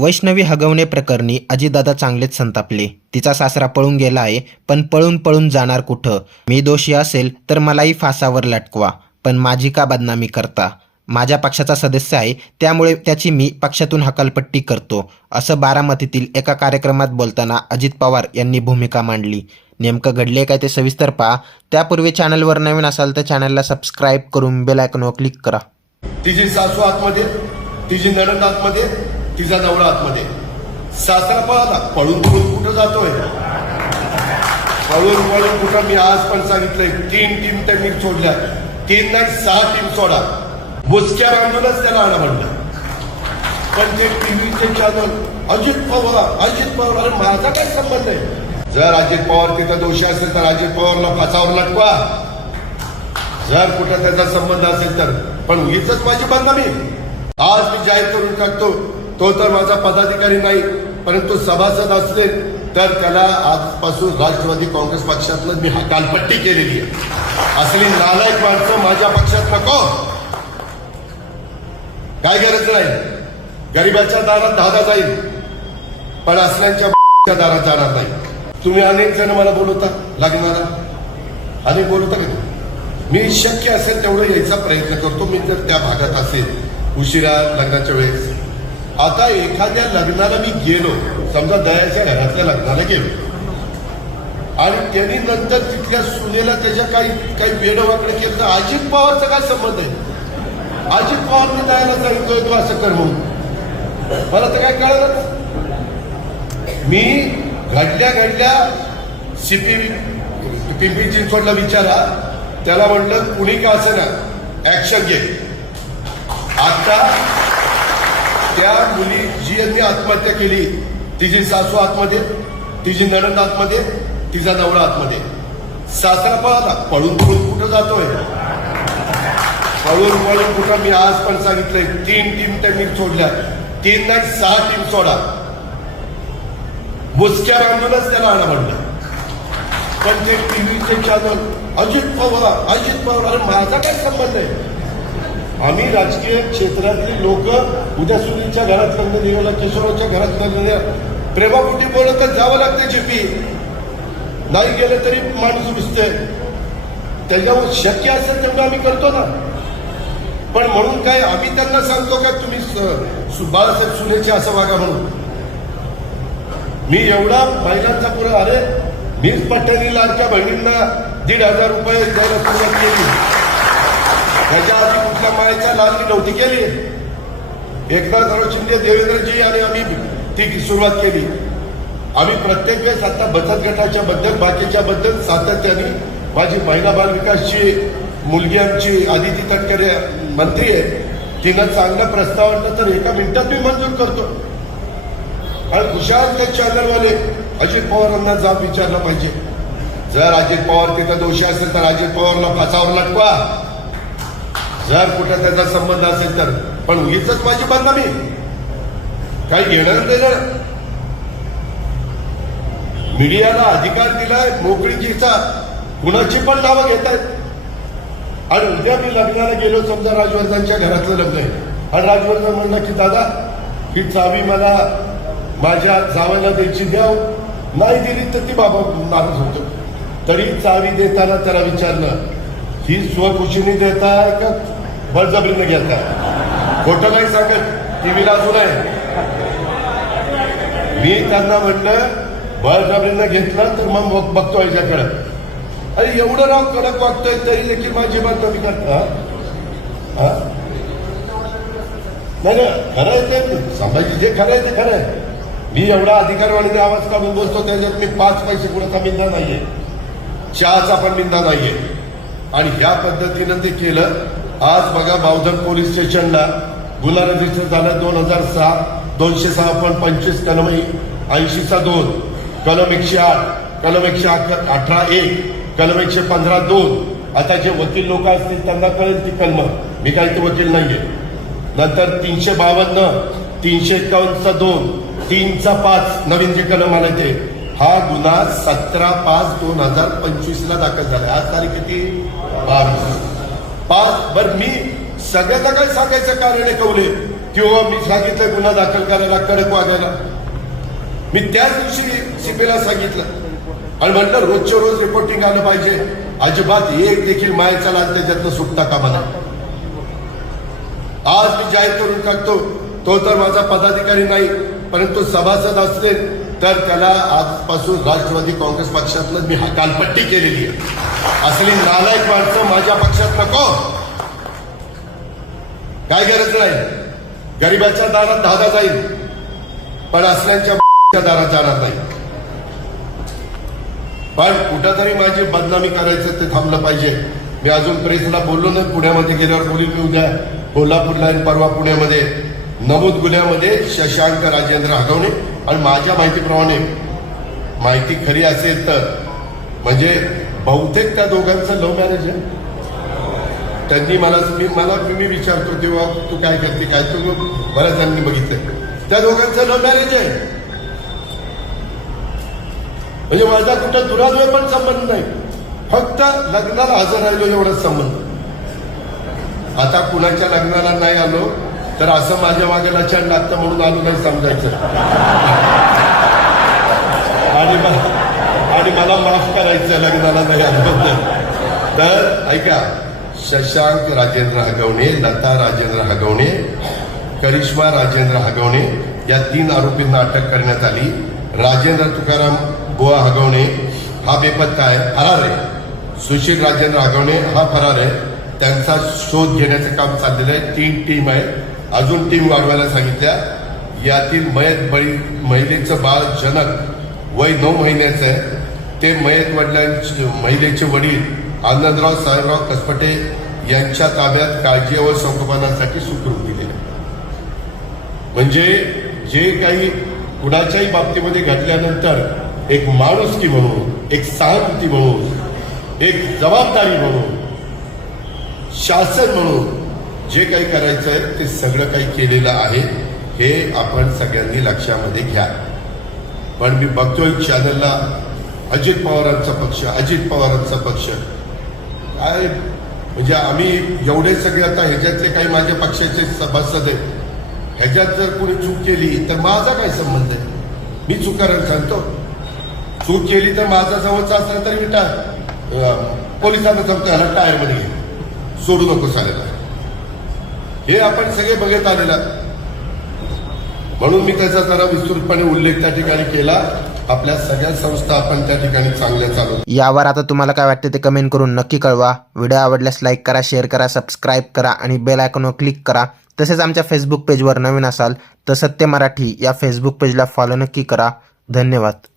वैष्णवी हगवणे प्रकरणी अजितदादा चांगलेच संतापले. तिचा सासरा पळून गेला आहे पण पळून पळून जाणार कुठं? मी दोषी असेल तर मलाही फासावर लटकवा पण माझी का बदनामी करता? माझ्या पक्षाचा सदस्य आहे त्यामुळे त्याची मी पक्षातून हकालपट्टी करतो असं बारामतीतील एका कार्यक्रमात बोलताना अजित पवार यांनी भूमिका मांडली. नेमकं घडले काय ते सविस्तर पहा. त्यापूर्वी चॅनलवर नवीन असाल तर चॅनलला सबस्क्राईब करून बेल आयकॉनवर क्लिक करा. तिची सासू आतमध्ये तिची नणंद आतमध्ये तिचा नवरा आतमध्ये. सासरा पळाला पळून पळून कुठं जातोय? पळून पळून कुठं मी आज पण सांगितलंय तीन टीम त्यांनी सोडल्या. तीन नाही सहा टीम सोडा. बुसक्या बांधूनच त्याला आणा म्हणलं पण ते टीव्हीचे चॅनल अजित पवार अजित पवार अरे माझा काय संबंध आहे? जर अजित पवार तिथं दोषी असेल तर अजित पवारला फासावर लटवा जर कुठं त्याचा संबंध असेल तर. पण उगीच माझी बदनामी आज मी जाहीर करून टाकतो तो तर माझा पदाधिकारी नाही परंतु सभासद असले तर त्याला आजपासून राष्ट्रवादी काँग्रेस पक्षातलं मी हकालपट्टी केलेली आहे. असली नालायक माणसं माझ्या पक्षात नको. काय गरज नाही. गरिबाच्या दारात दादा जाईल पण असल्यांच्या दारात जाणार नाही. तुम्ही अनेक जण मला बोलवता लागणारा अनेक बोलवता का मी शक्य असेल तेवढं यायचा प्रयत्न करतो. मी जर त्या भागात असेल उशिरा लग्नाच्या वेळेस आता एखाद्या लग्नाला मी गेलो. समजा दयाच्या घरातल्या लग्नाला गेलो. आणि त्यांनी नंतर तिथल्या सुनेला त्याच्या काही काही वेडवाकडे केलं तर अजित पवारचा काय संबंध आहे? अजित पवारने दयाला सांगितलं तो असं कर म्हणून. मला तर काय कळलं मी घडल्या घडल्या सीपी पिंपरी चिंचवडला विचारा त्याला म्हटलं कुणी का असं ना ऍक्शन घे. आता त्या मुली जी यांनी आत्महत्या केली. तिची सासू आतमध्ये तिची नणंद आतमध्ये तिचा नवरा आतमध्ये. सासरा पळाला. पळून पळून कुठं जातोय? पळून पळून कुठं? मी आज पण सांगितलंय तीन टीम त्यांनी सोडल्या तीन नाही सहा टीम सोडा. बुचक्या बांधूनच त्याला आणा म्हणलं पण ते टीव्हीचे चॅनल अजित पवार अजित पवार अरे माझा काय संबंध आहे? आम्ही राजकीय क्षेत्रातली लोक उद्या सुनीलच्या घरात लग्न निघालं किशोराच्या घरात लग्न प्रेमापोटी बोलत तर जावं लागतं जेपी. नाही गेलं तरी माणूस दिसतंय. त्याच्यावर शक्य असेल तेवढं आम्ही करतो ना. पण म्हणून काय आम्ही त्यांना सांगतो का तुम्ही सु- बाळासाहेब सुनेचे असं वागा म्हणून. मी एवढा महिलांचा पुरा अरे मीच पट्ट्यानी लाडक्या बहिणींना दीड हजार रुपये द्यायला सुरुवात केली. त्याच्या आधी कुठल्या मायेच्या लालनी नव्हती केली? एकनाथराव शिंदे देवेंद्रजी आणि आम्ही ती सुरुवात केली. आम्ही प्रत्येक वेळेस आता बचत गटाच्या बद्दल बाकीच्या बद्दल सातत्याने माझी महिला बाल विकासची मुलगी आमची आदिती तटकरे मंत्री आहे तिनं चांगला प्रस्ताव आणला तर एका मिनिटात मी मंजूर करतो. आणि हुशार ते चॅनलवाले अजित पवारांना जाब विचारला पाहिजे. जर अजित पवार तिथं दोषी असेल तर अजित पवारला फासावर लटवा. जर कुठं त्याचा संबंध असेल तर. पण उगीच माझी बदनामी काही घेणार देणं मीडियाला अधिकार दिलाय मोकळीकीचा कुणाची पण नावं घेत आहेत आणि उद्या मी लग्नाला गेलो समजा राजवर्धनच्या घरातलं लग्न आहे. आणि राजवर्धन म्हणलं की दादा ही चावी मला माझ्या जावायला द्यायची द्याव. नाही दिली तर ती बाबा नाराज होतो तरी चावी देताना त्याला विचारलं ही स्वखुशीने देताय का बळजबरीने घेताय खोटं नाही सांगत टीव्हीला अजून आहे. मी त्यांना म्हटलं बळजबरीनं घेतलं तर मग बघ- बघतो याच्याकडे. अरे एवढं राव कडक वागतोय तरी देखील माझी बात कमी करता हा? नाही ना खरं आहे ते. संभाजी जे खरं आहे ते खरं आहे. मी एवढा अधिकारवाणीने आवाज काढून बोलतो त्याच्यात मी पाच पैसे कुणाचा मिंदा नाहीये. चहाचा पण मिंदा नाहीये. आणि ह्या पद्धतीनं ते केलं आज बघा बावधन पोलीस स्टेशनला गुन्हा रजिस्टर झाला दोन हजार सहा दोनशे सहा पण पंचवीस कलम ऐंशीचा दोन कलम एकशे आठ कलम एकशे अठरा एक कलम एकशे पंधरा दोन. आता जे वकील लोक असतील त्यांना कळेल ती कलम. मी काही ते वकील नाहीये. नंतर तीनशे बावन्न तीनशे एकावन्नचा दोन तीनचा पाच नवीन जे कलम आले ते. हा गुन्हा सतरा पाच दोन हजार पंचवीस ला दाखल झाला. आज तारीख किती? बावीस. बर मी सगळ्यांना काय सांगायचं कारण कवले किंवा मी सांगितलं गुन्हा दाखल करायला कडक वागायला. मी त्याच दिवशी सीबीला सांगितलं. आणि म्हटलं रोजच्या रोज रिपोर्टिंग आलं पाहिजे. अजिबात एक देखील मायाचा लाल त्याच्यातनं सुटता का मला आज मी जाहीर करून टाकतो तो तर माझा पदाधिकारी नाही परंतु सभासद असेल तर त्याला आजपासून राष्ट्रवादी काँग्रेस पक्षातलं मी कालपट्टी केलेली आहे. असली नालायक माणसं माझ्या पक्षात नको. काय गरज नाही. गरिबाच्या दारात धादा जाईल. पण असल्यांच्या दारात जाणार नाही. पण कुठंतरी माझी बदनामी करायचं ते थांबलं पाहिजे. मी अजून प्रेसला बोललो नाही पुण्यामध्ये गेल्यावर बोलील मी उद्या. कोल्हापूरला आणि परवा पुण्यामध्ये. नमूद गुन्ह्यामध्ये शशांक राजेंद्र हगवणे आणि माझ्या माहितीप्रमाणे माहिती खरी असेल तर म्हणजे बहुतेक त्या दोघांचं लव्ह मॅरेज आहे. त्यांनी मला मी मला मी विचारतो तेव्हा तू काय करते काय तू बऱ्याच जणांनी बघितलं त्या दोघांचं लव्ह मॅरेज आहे. म्हणजे माझा कुठं दुराद्वय पण संबंध नाही. फक्त लग्नाला हजर राहिलो एवढाच संबंध. आता कुणाच्या लग्नाला नाही आलो तर असं माझ्या मागे लक्षात लागतं म्हणून आलो नाही समजायचं. आणि आणि मला माफ करायचं लग्नाला नाही आलो तर. तर ऐका शशांक राजेंद्र हगवणे लता राजेंद्र हगवणे करिश्मा राजेंद्र हगवणे या तीन आरोपींना अटक करण्यात आली. राजेंद्र तुकाराम बुवा हगवणे हा बेपत्ता आहे फरार आहे. सुशील राजेंद्र हगवणे हा फरार आहे. त्यांचा शोध घेण्याचं काम चाललेलं आहे. तीन टीम आहे अजून टीम वाढवायला सांगितल्या. यातील मयत बळी महिलेचं बाळ जनक वय नऊ महिन्याचं आहे. ते मयत वडिलांचे महिलेचे वडील आनंदराव साहेबराव कसपटे यांच्या ताब्यात काळजी व संगोपनासाठी सुखरूप दिले म्हणजे जे काही कुणाच्याही बाबतीमध्ये घडल्यानंतर एक माणुसकी म्हणून एक सहानुभूती म्हणून एक जबाबदारी म्हणून शासन म्हणून जे काही करायचं आहे ते सगळं काही केलेलं आहे हे आपण सगळ्यांनी लक्षामध्ये घ्या. पण मी बघतोय चॅनलला अजित पवारांचा पक्ष अजित पवारांचा पक्ष. काय? म्हणजे आम्ही एवढे सगळे आता ह्याच्यातले काही माझ्या पक्षाचे सभासद आहेत. ह्याच्यात जर कोणी चूक केली तर माझा काय संबंध आहे? मी चुकारायला सांगतो. चूक केली तर माझा जवळचा असला तरी मी टा पोलिसांना सांगतो ह्याला टायरमध्ये घे. सोडू नको चालेल हे आपण सगळे बघत आलेला. म्हणून मी त्याचा जरा विस्तृतपणे उल्लेख त्या ठिकाणी केला. आपल्या सगळ्या संस्था आपण त्या ठिकाणी चांगल्या चालू यावर आता तुम्हाला काय वाटतं ते कमेंट करून नक्की कळवा. व्हिडिओ आवडल्यास लाईक करा शेअर करा सबस्क्राईब करा आणि बेल आयकॉनवर क्लिक करा. तसेच आमच्या फेसबुक पेजवर नवीन असाल तर सत्य मराठी या फेसबुक पेजला फॉलो नक्की करा. धन्यवाद.